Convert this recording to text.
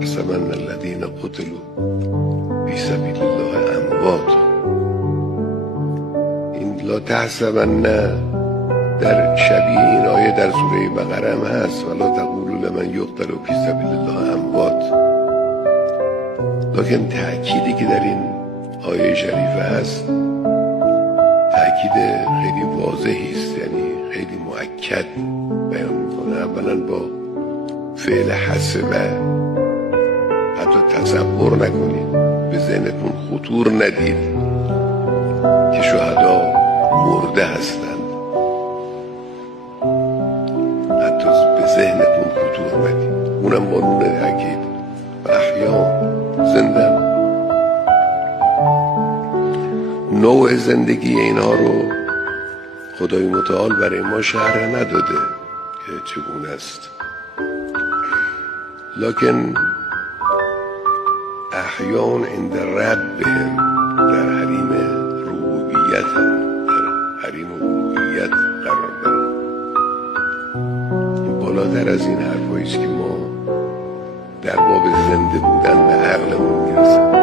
حسبن الذین قتلوا فی سبیل الله اموات. این لا تحسبن در شبیه این آیه در سوره بقره هم هست، ولا تقولوا لمن یقتل فی سبیل الله اموات. لکن تأکیدی که در این آیه شریفه هست تأکید خیلی واضحی است، یعنی خیلی مؤکد بیان میکنه. اولا با فعل حسبه، حتی تصور نکنید، به ذهنتون خطور ندید که شهدا مرده هستند، حتی به ذهنتون خطور ندید. اونم با نون تأکید و احیان زندن. نوع زندگی اینها رو خدای متعال برای ما شرح نداده که چگونه است، لکن احیان عند ربهم، در حریم ربوبیت هم، در حریم ربوبیت قرار دارن. این بالاتر از این حرفاییست که ما در باب زنده بودن به عقلمون میرسه.